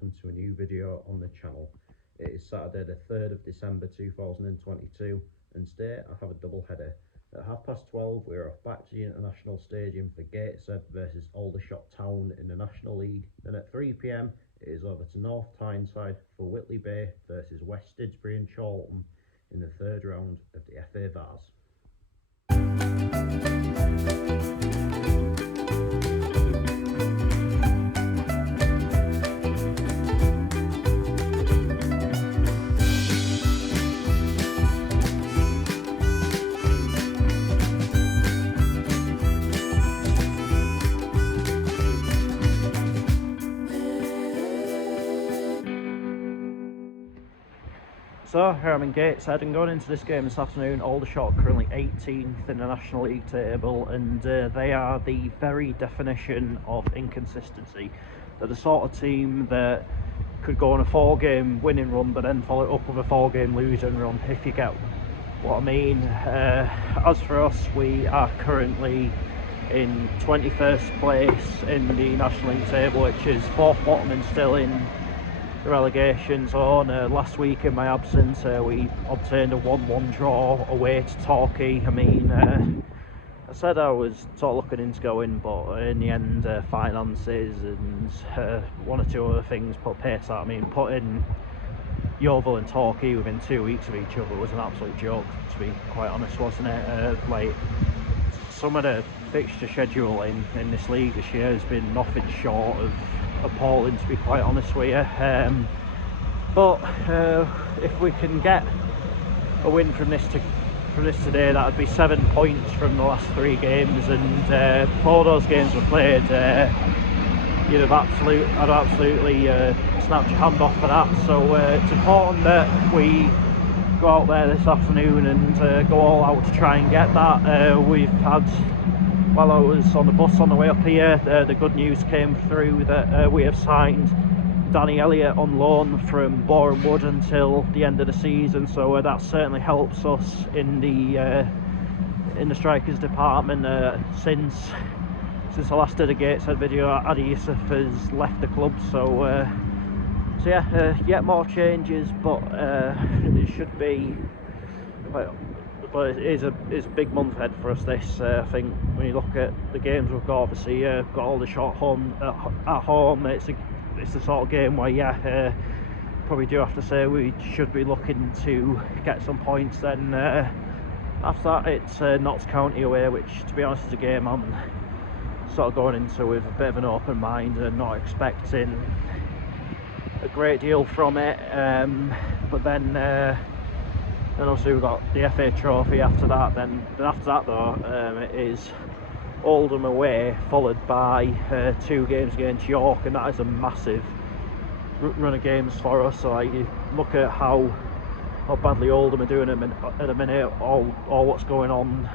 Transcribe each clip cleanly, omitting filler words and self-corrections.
welcome to a new video on the channel. It is Saturday the 3rd of December 2022 and today I have a double header. At 12:30 we are off back to the International Stadium for Gateshead versus Aldershot Town in the National League. Then at 3 PM it is over to North Tyneside for Whitley Bay versus West Didsbury and Chorlton in the third round of the FA Vars. So here I'm in Gateshead and going into this game this afternoon. Aldershot currently 18th in the National League table, and they are the very definition of inconsistency. They're the sort of team that could go on a 4-game winning run but then follow it up with a 4-game losing run, if you get what I mean. As for us, we are currently in 21st place in the National League table, which is 4th bottom and still in the relegation zone. Last week in my absence we obtained a 1-1 draw away to Torquay. I mean, I said I was sort of looking into going, but in the end finances and one or two other things put pace out. I mean, putting Yeovil and Torquay within 2 weeks of each other was an absolute joke, to be quite honest, wasn't it? Like, some of the fixture schedule in this league this year has been nothing short of appalling, to be quite honest with you. But if we can get a win from this today, that would be 7 points from the last 3 games, and 4 of those games were played, I'd absolutely snap your hand off for that. So it's important that we go out there this afternoon and go all out to try and get that. We've had, while I was on the bus on the way up here, the good news came through that we have signed Danny Elliott on loan from Boreham Wood until the end of the season, so that certainly helps us in the strikers department. Since I last did a Gateshead video, Adi Yusuf has left the club, so yeah, yet more changes, but it should be, but it is a big month ahead for us this. I think when you look at the games we've got, obviously got Aldershot at home, it's the sort of game where probably do have to say we should be looking to get some points. Then after that it's Notts County away, which, to be honest, is a game I'm sort of going into with a bit of an open mind and not expecting a great deal from it. But then obviously we've got the FA Trophy after that. Then after that though, it is Oldham away, followed by 2 games against York, and that is a massive run of games for us. So like, you look at how badly Oldham are doing at the minute, all what's going on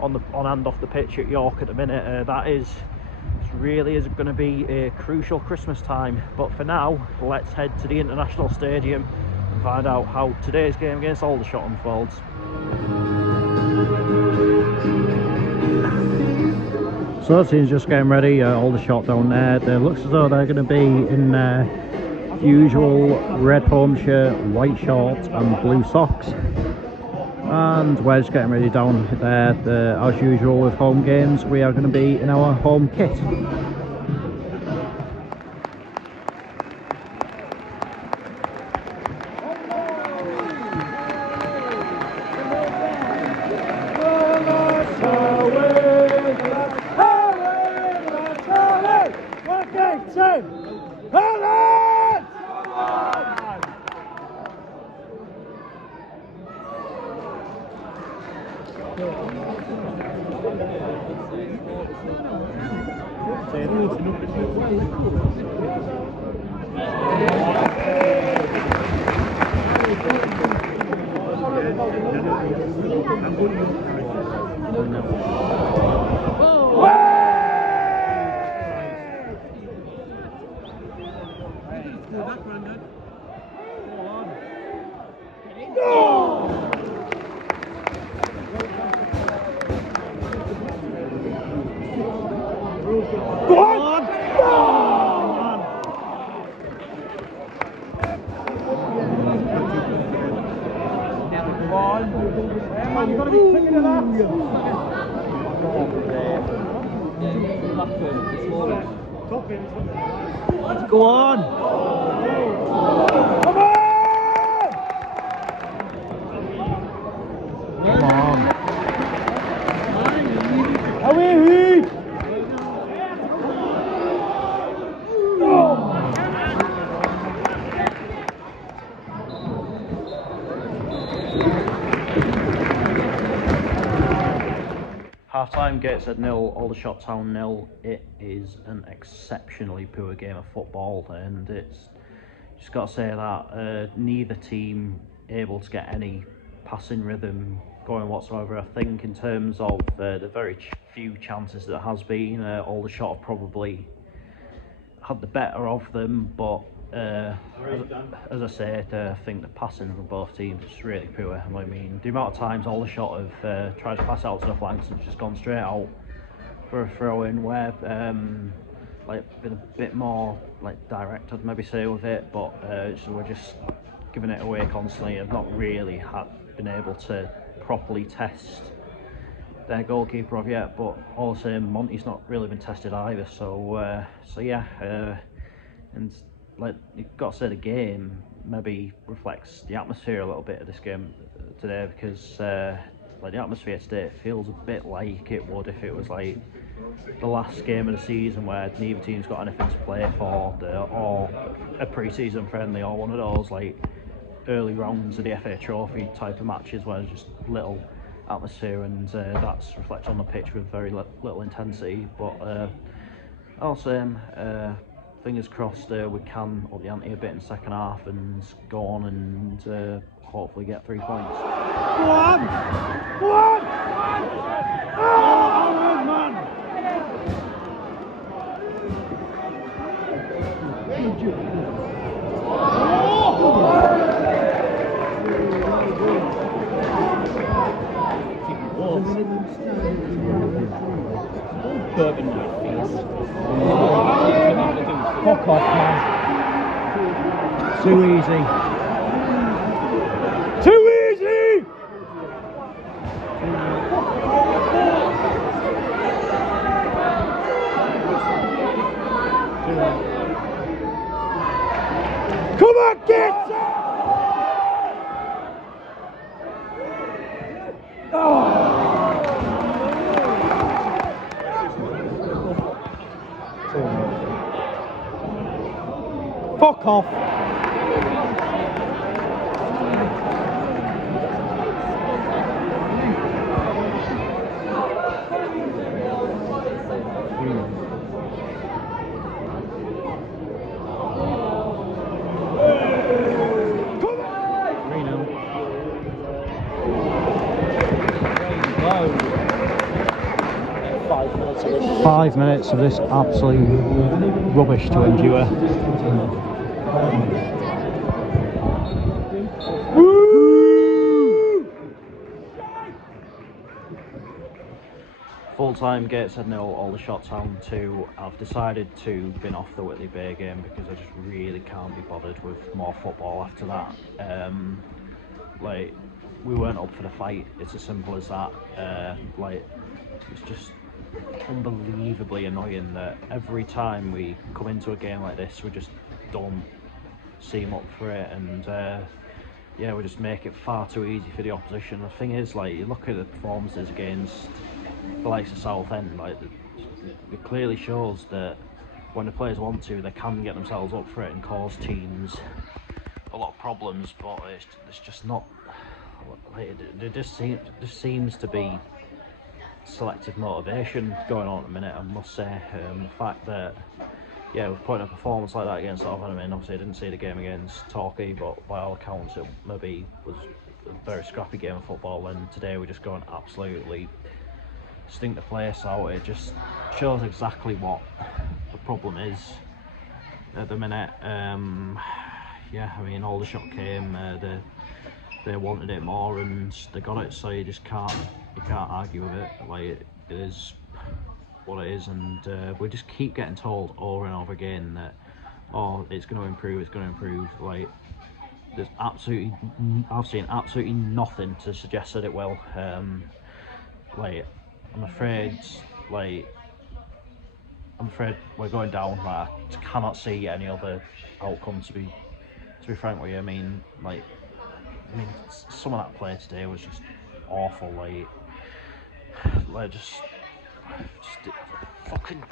and off the pitch at York at the minute. That really is going to be a crucial Christmas time. But for now, let's head to the International Stadium and find out how today's game against Aldershot unfolds. So the team's just getting ready. Aldershot down there. It looks as though they're going to be in their usual red home shirt, white shorts and blue socks. And we're just getting ready down there. As usual with home games, we are going to be in our home kit. Go on! Come on! Come on! Away! Half-time, Gateshead 0, Aldershot Town 0. It is an exceptionally poor game of football, and it's just got to say that neither team able to get any passing rhythm going whatsoever. I think in terms of the very few chances that has been, Aldershot have probably had the better of them, but as I said, I think the passing from both teams is really poor. I mean, the amount of times Aldershot have tried to pass out to the flanks and it's just gone straight out for a throw-in, where like been a bit more like direct, I'd maybe say, with it, but so we're just giving it away constantly. I've not really been able to properly test their goalkeeper of yet, but all the same, Monty's not really been tested either. So yeah, and like you've got to say, the game maybe reflects the atmosphere a little bit of this game today, because like the atmosphere today feels a bit like it would if it was like the last game of the season where neither team's got anything to play for, or a pre-season friendly, or one of those like early rounds of the FA Trophy type of matches where there's just little atmosphere, and that's reflected on the pitch with very little intensity. But also, fingers crossed we can up the ante a bit in the second half and go on and hopefully get 3 points. Go on! Go on! Oh, man! Fuck off, man. Too easy. Too easy! Come on, kids! Fuck off. Five minutes of this absolute rubbish to endure. Full-time, Gateshead 0, Aldershot Town 2. I've decided to bin off the Whitley Bay game because I just really can't be bothered with more football after that. Like, we weren't up for the fight, it's as simple as that. Like, it's just unbelievably annoying that every time we come into a game like this we just don't seem up for it, and yeah, we just make it far too easy for the opposition. The thing is, like, you look at the performances against the likes of Southend, like, it clearly shows that when the players want to, they can get themselves up for it and cause teams a lot of problems, but it's just not, like, it just seems to be selective motivation going on at the minute, I must say. The fact that, yeah, we're putting a performance like that against Southend, I mean, obviously I didn't see the game against Torquay, but by all accounts it maybe was a very scrappy game of football, and today we're just going absolutely stink the place out. It just shows exactly what the problem is at the minute. Yeah, I mean, Aldershot came, they wanted it more and they got it, so you can't argue with it. Like, it is what it is, and we just keep getting told over and over again that, oh, it's going to improve. Like, there's absolutely, I've seen absolutely nothing to suggest that it will. Like, I'm afraid, like, I'm afraid we're going down. Like, I cannot see any other outcome. To be frank with you, I mean, some of that play today was just awful. Like just fucking